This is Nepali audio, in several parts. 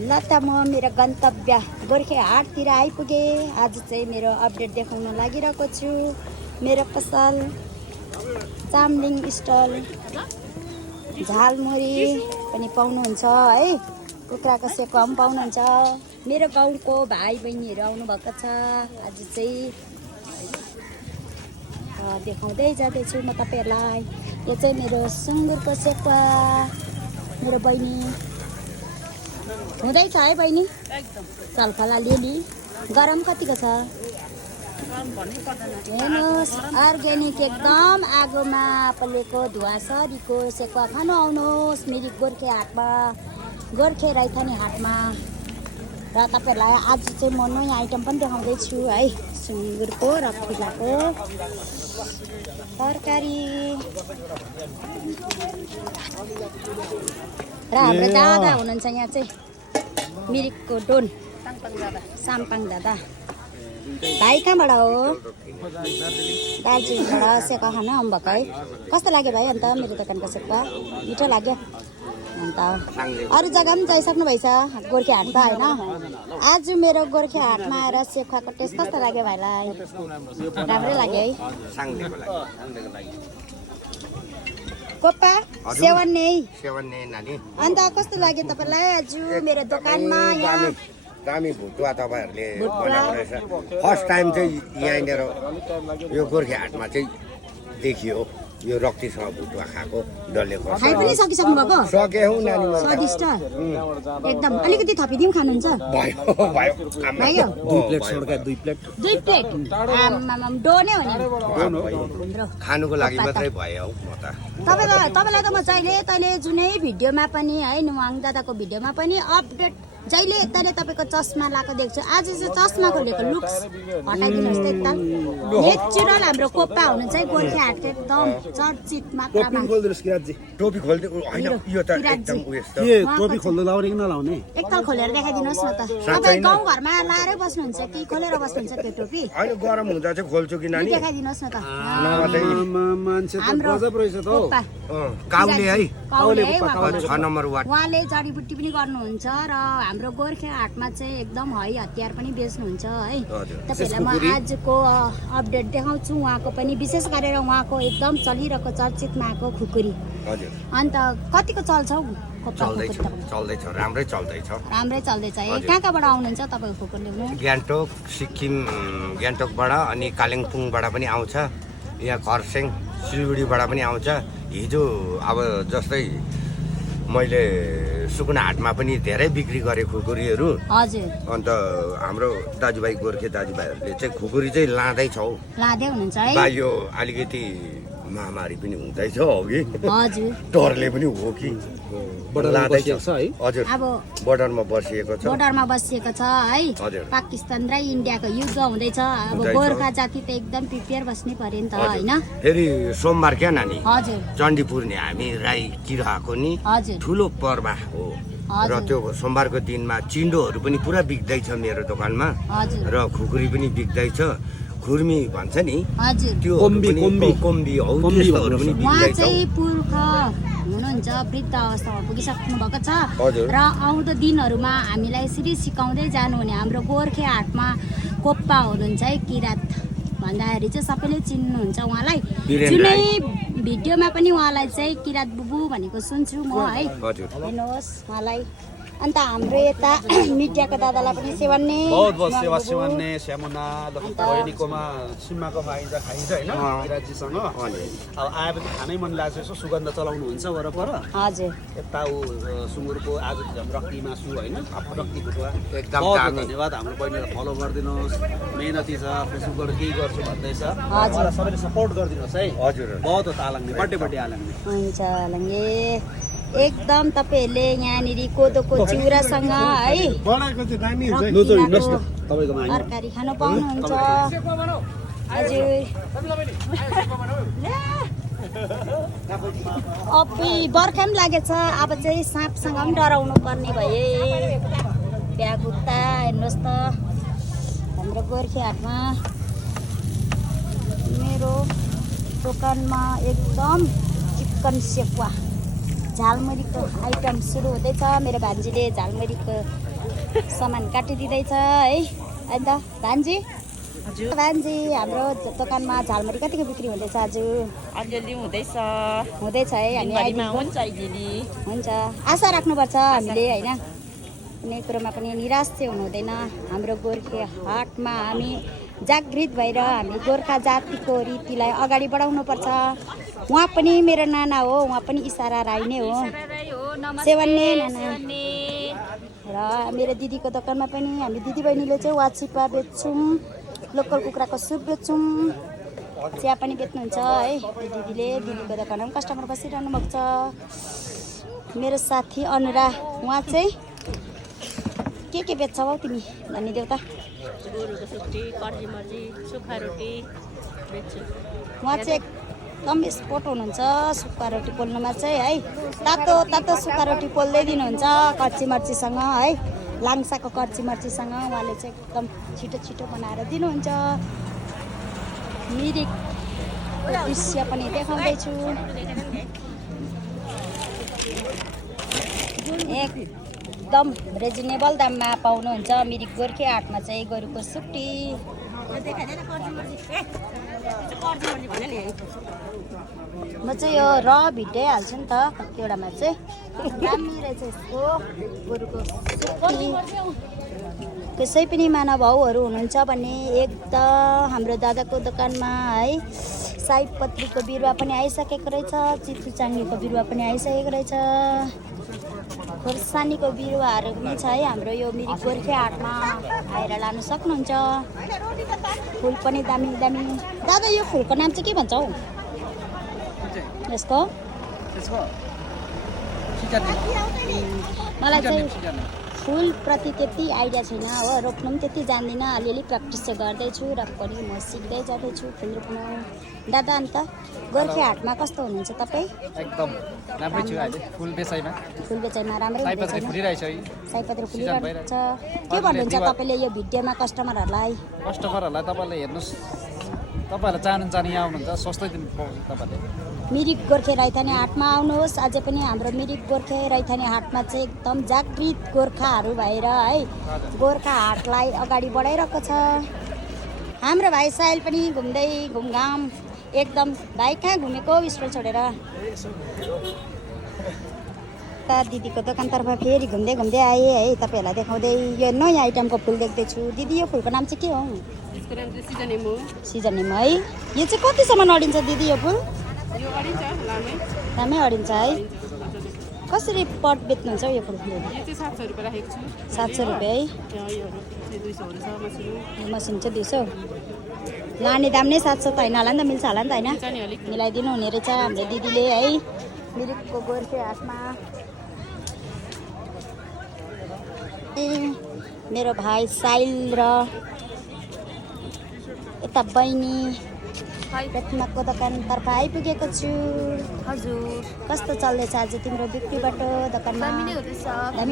ल त म मेरो गन्तव्य गोर्खे हाटतिर आइपुगेँ। आज चाहिँ मेरो अपडेट देखाउन लागिरहेको छु। मेरो पसल चामलिङ स्टल झालमुरी पनि पाउनुहुन्छ है, कुखुराको सेकुवा पनि पाउनुहुन्छ। मेरो गाउँको भाइ बहिनीहरू आउनुभएको छ। आज चाहिँ देखाउँदै जाँदैछु म तपाईँहरूलाई। यो चाहिँ मेरो सुँगुरको सेकुवा, मेरो बहिनी हुँदैछ है बहिनी, एकदम चलखला लिली। गरम कतिको छ हेर्नुहोस्, अर्ग्यानिक एकदम आगोमा पलेको धुवासरीको सेकुवा खानु आउनुहोस् मिरिक गोर्खे हाटमा, गोर्खे रैथाने हाटमा। र तपाईँहरूलाई आज चाहिँ म नयाँ आइटम पनि देखाउँदैछु है, सुँगुरको र खुलाको तरकारी। र हाम्रो दादा हुनुहुन्छ यहाँ चाहिँ मिरिकको डोन साम्पाङ दादा। भाइ कहाँबाट हो? दार्जिलिङबाट सेकुवा खान आउनुभएको है। कस्तो लाग्यो भाइ अन्त मेरो दोकानको सेकुवा? मिठो लाग्यो अन्त अरू जग्गा पनि जाइसक्नु भएछ गोर्खे हाट त होइन? आज मेरो गोर्खे हाटमा आएर सेकुवाको टेस्ट कस्तो लाग्यो भाइलाई? राम्रै लाग्यो है। कोपा सेवन्ने नानी। अन्त कस्तो लाग्यो तपाईँलाई आज मेरो दोकानमा? यहाँ दामी भुटुवा तपाईँहरूले बनाएको रहेछ। फर्स्ट टाइम चाहिँ यहाँनिर यो गोर्खे हाटमा चाहिँ देखियो यो रक्तीसँग भुटुवा खाएको डल्ले खोर्सानी। खाइ पनि सकिसक्नु भएको? सकेहौँ नानी। स्वादिष्ट एकदम। अलिकति थपिदिउँ खानुहुन्छ? भयो भयो भयो 2 प्लेट छोड्का 2 प्लेट 2 प्लेट आमाम डोने हो नि खानुको लागि मात्रै भयो हौ म त। तपाईँलाई त म जहिले तहिले जुनै भिडियोमा पनि है, नुवाङ दादाको भिडियोमा पनि अपडेट जहिले तहिले तपाईँको चस्मा लगाएको देख्छु। आज चाहिँ चस्मा खोलेको लुक्स हटाइदिनुहोस् त एकताल। नेचुरल हाम्रो कोपा हुनु चाहिँ गोर्खे हाटको एकदम चर्चित मात्रामा। टोपी खोल्दै होइन यो त एकदम उयस त। के टोपी खोल्दै लाउने कि नलाउने? एकताल खोलेर देखाइदिनुहोस् न त। तपाईँ गाउँघरमा लाएरै बस्नुहुन्छ कि खोलेर बस्नुहुन्छ त्यो टोपी? होइन गरम हुँदा चाहिँ खोल्छु कि नानी। देखाइदिनुहोस् न त। मान्छे त हाम्रो गजब रहेछ त हौ। कोपा काउले है काउले है 6 नम्बर वार्ड। उहाँले जडीबुटी पनि गर्नुहुन्छ र हाम्रो गोर्खे हाटमा चाहिँ एकदम है हतियार पनि बेच्नुहुन्छ है। तपाईँहरूलाई म आजको अपडेट देखाउँछु। उहाँको पनि विशेष गरेर उहाँको एकदम चलिरहेको चर्चितमा आएको खुकुरी। हजुर अन्त कतिको चल्छ हौ चल्दैछ राम्रै चल्दैछ। राम्रै चल्दैछ है। कहाँ कहाँबाट आउनुहुन्छ तपाईँको खुकुर ल्याउनु? गान्तोक सिक्किम गान्तोकबाट अनि कालिम्पोङबाट पनि आउँछ, यहाँ खरसाङ सिलगढीबाट पनि आउँछ। हिजो अब जस्तै मैले सुकुना हाटमा पनि धेरै बिक्री गरेँ खुकुरीहरू। हजुर अन्त हाम्रो दाजुभाइ गोर्खे दाजुभाइहरूले चाहिँ खुकुरी चाहिँ लाँदैछौ। लाँदै हुनुहुन्छ है? बा यो अलिकति महामारी पनि हुँदैछ हो कि हजुर डरले पनि हो कि लाँदैछ है। हजुर अब बोर्डरमा बसिएको छ। बोर्डरमा बसिएको छ है। हजुर। पाकिस्तान र इन्डियाको युद्ध हुँदैछ। अब गोर्खा जाति त एकदम प्रिपेयर बस्नै पर्यो नि त होइन? फेरि सोमबार क्या नानी हजुर चण्डी पूर्णे हामी राई किराको नि हजुर ठुलो पर्व हो। र त्यो सोमबारको दिनमा चिन्डोहरू पनि पुरा बिक्दैछ मेरो दोकानमा हजुर र खुकुरी पनि बिक्दैछ। खुर्मी भन्छ नि हजुर। त्यो कोम्बी पनि कोम्बी हौ त्यस्तोहरू पनि उहाँ बिक्दैछ। चाहिँ पुर्ख हुनुहुन्छ, वृद्ध अवस्थामा पुगिसक्नु भएको छ हजुर। र आउँदो दिनहरूमा हामीलाई यसरी सिकाउँदै जानुहुने हाम्रो गोर्खे हाटमा कोप्पा हुनुहुन्छ है। किरात भन्दाखेरि चाहिँ सबैले चिन्नुहुन्छ उहाँलाई। जुनै भिडियोमा पनि उहाँलाई चाहिँ किरात बुबु भनेको सुन्छु म है। हजुर हेर्नुहोस् उहाँलाई। अन्त हाम्रो यता मिडियाको दादालाई पनि सेवान्ने बहुत बहुत सेवा सेवान्ने स्यामुना बहिनीकोमा सिम्माको खाइन्छ होइन किरातजीसँग। अब आएपछि खानै मन लाग्छ, यसो सुगन्ध चलाउनुहुन्छ वरपर। हजुर यता ऊ सुँगुरको आज रक्ती मासु होइन, रक्ती भुटुवा। एकदम बहुत दामी। धन्यवाद। हाम्रो बहिनीलाई फलो गरिदिनुहोस्, मेहनती छ, फेसबुकबाट केही गर्छु भन्दैछ। हजुर। उहाँलाई सबैले सपोर्ट गरिदिनुहोस् है। हजुर बहुत हो त आलाङ्ने, बर्थडे आलाङ्ने। हुन्छ लङ्गे एकदम तपाईँहरूले यहाँनिर कोदोको चिउरासँग है तरकारी खानु पाउनुहुन्छ। हजुर अप्पी बर्खा पनि लागेछ। अब चाहिँ साँपसँग पनि डराउनु पर्ने भए। भ्यागुत्ता हेर्नुहोस् त हाम्रो गोर्खे हाटमा मेरो दोकानमा एकदम चिकन सेकुवा झालमुरीको आइटम सुरु हुँदैछ। मेरो भान्जीले झालमुरीको सामान काटिदिँदैछ है। अन्त भान्जी भान्जी हाम्रो दोकानमा झालमुरी कतिको बिक्री हुँदैछ आज? अलिअलि हुँदैछ हुँदैछ है। हामी आइदिएको हुन्छ अलिअलि हुन्छ। आशा राख्नुपर्छ हामीले होइन, कुनै कुरोमा पनि निराश चाहिँ हुनु हुँदैन। हाम्रो गोर्खे हाटमा हामी जागृत भएर हामी गोर्खा जातिको रीतिलाई अगाडि बढाउनुपर्छ। उहाँ पनि मेरो नाना हो, उहाँ पनि इसारा राई नै हो, सेवन्ने नाना। र मेरो दिदीको दोकानमा पनि हामी दिदीबहिनीले चाहिँ वाचिपा बेच्छौँ, लोकल कुखुराको सुप बेच्छौँ, चिया पनि बेच्नुहुन्छ है दिदीले। दिदीको दोकानमा पनि कस्टमर बसिरहनु भएको छ। मेरो साथी अनुरा, उहाँ चाहिँ के बेच्छौ हौ तिमी भनिदेऊ त? गोरुको सुक्टी, कर्जी मर्जी, सुक्खा रोटी बेच्छु। उहाँ चाहिँ एकदम स्पोर्ट हुनुहुन्छ सुक्खा रोटी पोल्नुमा चाहिँ है। तातो तातो सुक्खा रोटी पोल्दै दिनुहुन्छ कर्ची मर्चीसँग है, लाङ्साको कर्ची मर्चीसँग। उहाँले चाहिँ एकदम छिटो छिटो बनाएर दिनुहुन्छ। मिरिकको दृश्य पनि देखाउँदैछु। एकदम रिजनेबल दाममा पाउनुहुन्छ मिरिक गोर्खे हाटमा चाहिँ गोरुको सुक्टी। म चाहिँ यो र भिड्दै हाल्छु नि त कतिवटामा चाहिँ। दामी रहेछ यसको गोरुको सुक्टी। त्यसै पनि महानुभावहरू हुनुहुन्छ भने एकदम हाम्रो दादाको दोकानमा है सयपत्रीको बिरुवा पनि आइसकेको रहेछ, चितुचाङ्गेको बिरुवा पनि आइसकेको रहेछ, खोर्सानीको बिरुवाहरू पनि छ है। हाम्रो यो मिरिक गोर्खे हाटमा आएर लानु सक्नुहुन्छ। फुल पनि दामी दामी। दादा यो फुलको नाम चाहिँ के भन्छ हौ यसको? मलाई चाहिँ फुलप्रति त्यति आइडिया छैन हो, रोप्नु पनि त्यति जान्दिनँ। अलिअलि प्र्याक्टिस चाहिँ गर्दैछु र पनि म सिक्दै जाँदैछु फुल रोप्नु। दादा अन्त गोर्खे हाटमा कस्तो हुनुहुन्छ तपाईँ? एकदम राम्रै छु अहिले फुल बेचाइमा। फुल बेचाइमा राम्रै हुँदैछ? सयपत्री फुलिरहेछ है। सयपत्री फुलिरहेको छ। के भन्नुहुन्छ तपाईँले यो भिडियोमा कस्टमरहरूलाई? कस्टमरहरूलाई तपाईँले हेर्नुहोस्, तपाईँहरूलाई चाहनुहुन्छ भने यहाँ आउनुहुन्छ, सस्तै दिन पाउँछ तपाईँले। मिरिक गोर्खे रैथाने हाटमा आउनुहोस्। अझै पनि हाम्रो मिरिक गोर्खे रैथाने हाटमा चाहिँ एकदम जागृत गोर्खाहरू भएर है गोर्खा हाटलाई अगाडि बढाइरहेको छ। हाम्रो भाइ साइल पनि घुम्दै घुमघाम एकदम। भाइ कहाँ घुमेको स्टल छोडेर? त दिदीको दोकानतर्फ फेरि घुम्दै घुम्दै आएँ है तपाईँहरूलाई देखाउँदै। यो नयाँ आइटमको फुल देख्दैछु। दिदी यो फुलको नाम चाहिँ के हो? यसको नाम चाहिँ सिजन हो। सिजन है। यो चाहिँ कतिसम्म अडिन्छ दिदी यो फुल? यो अडिन्छ लामै। दामै अडिन्छ है। कसरी पट बेच्नुहुन्छ हौ यो फुल? यो चाहिँ 700 रुपियाँ राखेको छु। 700 रुपियाँ है। योहरू 200 छ मसिनो। मसिन चाहिँ 200। लाने दाम नै 700 त होइन होला नि त? मिल्छ होला नि त होइन? मिलाइदिनु हुने रहेछ हाम्रो दिदीले है मिरिकको गोर्खे हाटमा। मेरो भाइ साइल र यता बहिनी प्रतिमाको दोकानतर्फ आइपुगेको छु। हजुर कस्तो चल्दैछ आज तिम्रो बिक्रीबाट दोकानमा? दामी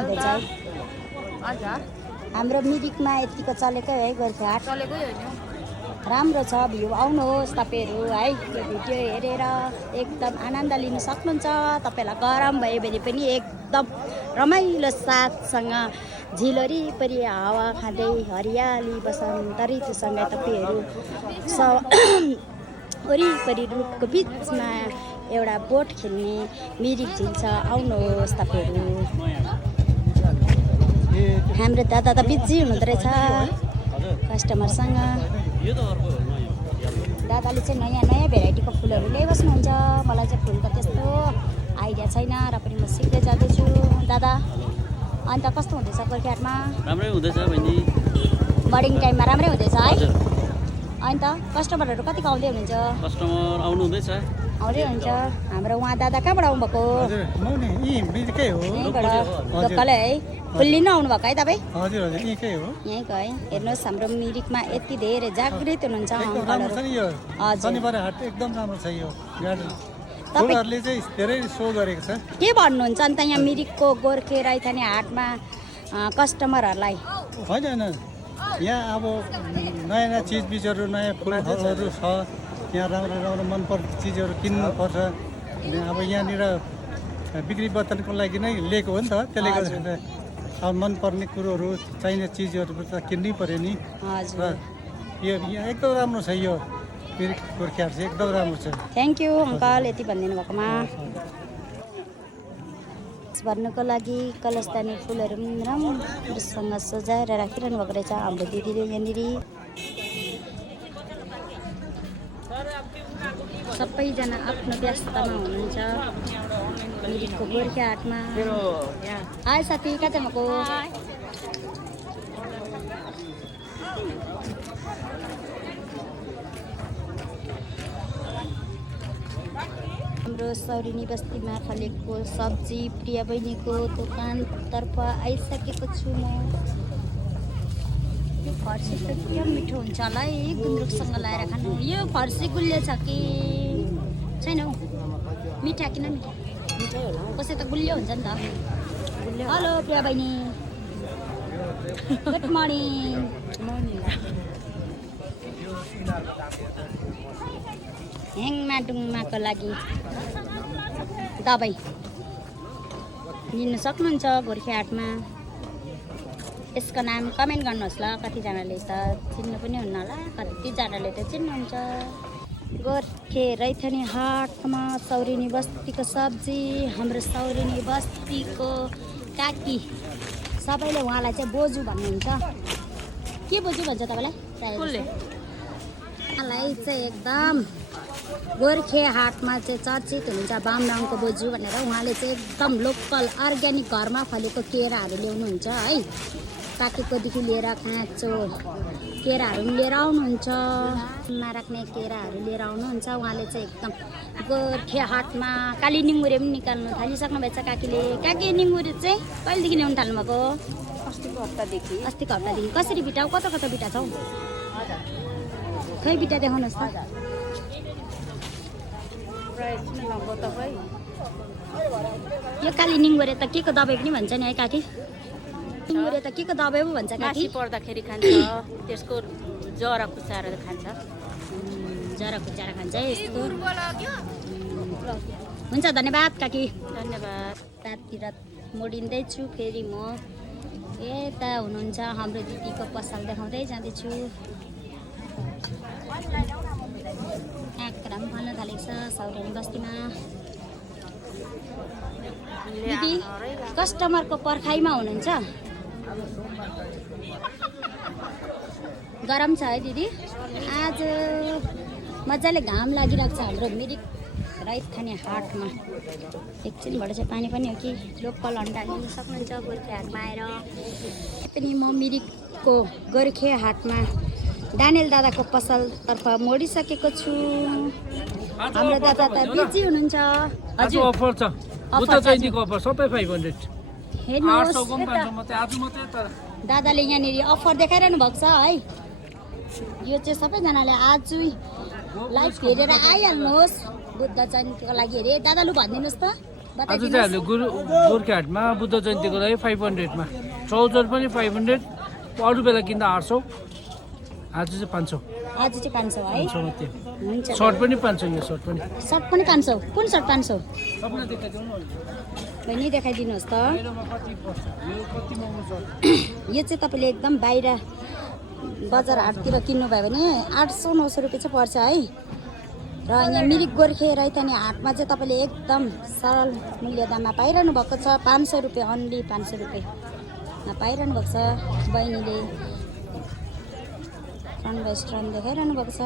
हुँदैछ है। हजुर हाम्रो मिरिकमा यतिको चलेकै है गोर्खे हाट? चलेकै होइन, राम्रो छ। भ्यू आउनुहोस् तपाईँहरू है, यो भिडियो हेरेर एकदम आनन्द लिन सक्नुहुन्छ। तपाईँलाई गरम भयो भने पनि एकदम रमाइलो साथसँग झिल वरिपरि हावा खाँदै हरियाली बसन्त ऋतुसँगै तपाईँहरू वरिपरि रुखको बिचमा एउटा बोट खेल्ने मिरिक झिल छ। आउनुहोस् तपाईँहरू। हाम्रो दादा त बिजी हुनुहुँदो रहेछ कस्टमरसँग। दादाले चाहिँ नयाँ नयाँ भेराइटीको फुलहरू ल्याइबस्नुहुन्छ। मलाई चाहिँ फुलको त्यस्तो आइडिया छैन र पनि म सिक्दै जाँदैछु। दादा अन्त कस्तो हुँदैछ गोर्खे हाटमा? राम्रै हुँदैछ बहिनी। मर्निङ टाइममा राम्रै हुँदैछ है। अन्त कस्टमरहरू कतिको आउँदै हुनुहुन्छ? कस्टमर आउनु हुँदैछ। आउँदै हुन्छ। हाम्रो उहाँ दादा कहाँबाट आउनुभएको? यहीँबाट लोकलै है। फुल लिन आउनुभएको है तपाईँ? हजुर हजुर यहीँकै हो। यहीँको है। हेर्नुहोस् हाम्रो मिरिकमा यति धेरै जागृत हुनुहुन्छ एकदम राम्रो छ नि यो शनिबार हाट एकदम राम्रो छ यो गार्डन। फुलहरूले चाहिँ धेरै सो गरेको छ। के भन्नुहुन्छ अन्त यहाँ मिरिकको गोर्खे रैथाने हाटमा कस्टमरहरूलाई? होइन होइन यहाँ अब नयाँ नयाँ चिजबिजहरू नयाँ फुलहरू छ। यहाँ राम्रो राम्रो मनपर्ने चिजहरू किन्नुपर्छ। अब यहाँनिर बिक्री बर्तनको लागि नै लिएको हो नि त, त्यसले गर्दा अब मनपर्ने कुरोहरू चाहिने चिजहरू त किन्नै पऱ्यो नि हजुर र यो यहाँ एकदम राम्रो छ यो मिरिक गोर्खेहाट चाहिँ एकदम राम्रो छ थ्याङ्क यू अङ्कल यति भनिदिनु भएकोमा भर्नुको लागि कलशदानी फुलहरू पनि राम्रोसँग सजाएर राखिरहनु भएको रहेछ हाम्रो दिदीले यहाँनिर सबैजना आफ्नो व्यस्तमा हुनुहुन्छ मिरिकको गोर्खेहाटमा हाय साथी कहाँ चाहिँ भएको हाम्रो सौरिनी बस्तीमा फलेको सब्जी प्रिया बहिनीको दोकानतर्फ आइसकेको छु म यो फर्सी त क्या मिठो हुन्छ होला है गुन्द्रुकसँग लाएर खानु यो फर्सी गुलियो छ कि छैन हौ मिठा किन मिठा मिठै होला कसै त गुलियो हुन्छ नि त हेलो प्रिया बहिनी गुड मर्निङ ह्याङमा डुङमाको लागि दबाई लिनु सक्नुहुन्छ गोर्खेहाटमा यसको नाम कमेन्ट गर्नुहोस् ल कतिजनाले त चिन्नु पनि हुन्न होला कतिजनाले त चिन्नुहुन्छ गोर्खे रैथाने हाटमा सौरिनी बस्तीको सब्जी हाम्रो सौरिनी बस्तीको काकी सबैले उहाँलाई चाहिँ बोजू भन्नुहुन्छ के बोजू भन्छ तपाईँलाई उहाँलाई चाहिँ एकदम गोर्खे हाटमा चाहिँ चर्चित हुनुहुन्छ बामराङको बोजू भनेर उहाँले चाहिँ एकदम लोकल अर्ग्यानिक घरमा फलेको केराहरू ल्याउनुहुन्छ है पाकेकोदेखि लिएर काँचो केराहरू पनि लिएर आउनुहुन्छ राख्ने केराहरू लिएर आउनुहुन्छ उहाँले चाहिँ एकदम गोर्खे हाटमा काली निङ्गुरे पनि निकाल्नु थालिसक्नु भएछ काकीले काकी निङ्गुरे चाहिँ कहिलेदेखि ल्याउनु थाल्नुभएको अस्तिको हप्तादेखि कसरी बिटा कता कता बिटा छौ खै बिटा देखाउनुहोस् त यो काली निङ्गुरे त के को दबाई पनि भन्छ नि है काकी निङ्गुरे त के को दबाई पो भन्छ काकी पर्दाखेरि खान्छ त्यसको जरा कुचाएर खान्छ जरा कुचाएर खान्छ है यसको हुन्छ धन्यवाद काकी धन्यवाद तातिर मोडिँदैछु फेरि म यता हुनुहुन्छ हाम्रो दिदीको पसल देखाउँदै जाँदैछु काँक्रा पनि फल्न थालेको छ सौरेनी बस्तीमा दिदी कस्टमरको पर्खाइमा हुनुहुन्छ गरम छ है दिदी आज मजाले घाम लागिरहेको छ हाम्रो मिरिक रैथाने हाटमा एकछिनबाट चाहिँ पानी पनि हो कि लोकल अन्डा लिन सक्नुहुन्छ गोर्खे हाटमा आएर पनि म मिरिकको गोर्खे हाटमा डानियल दादाको पसलतर्फ मोडिसकेको छु हाम्रो दादा त बिजी हुनुहुन्छ हजुर अफर छ बुद्ध जयन्तीको अफर सबै 500 हेर्नुहोस् 800 को पनि 500 मात्रै आज मात्रै तर दादाले यहाँनिर अफर देखाइरहनु भएको छ है यो चाहिँ सबैजनाले आज लाइभ हेरेर आइहाल्नुहोस् बुद्ध जयन्तीको लागि हेरे दादा लु भनिदिनुहोस् त आज चाहिँ हामीले गोर्खे हाटमा बुद्ध जयन्तीको लागि 500 मा ट्राउजर पनि 500 अरू बेला किन्दा 800 आज चाहिँ 500 आज चाहिँ 500 है हुन्छ सर्ट पनि 500 यो सर्ट पनि 500 कुन सर्ट 500 सबैलाई देखाइदिउँ न बहिनी देखाइदिनुहोस् त बाहिरमा कति पर्छ यो कति महँगो छ यो चाहिँ तपाईँले एकदम बाहिर बजार हाटतिर किन्नुभयो भने 800-900 रुपियाँ चाहिँ पर्छ है र यहाँ मिरिक गोर्खे रैथाने हाटमा चाहिँ तपाईँले एकदम सरल मूल्य दाममा पाइरहनु भएको छ 500 रुपियाँ अन्ली 500 रुपियाँमा पाइरहनु भएको छ बहिनीले फ्रन्ट बाई स्ट्रन देखाइरहनु भएको छ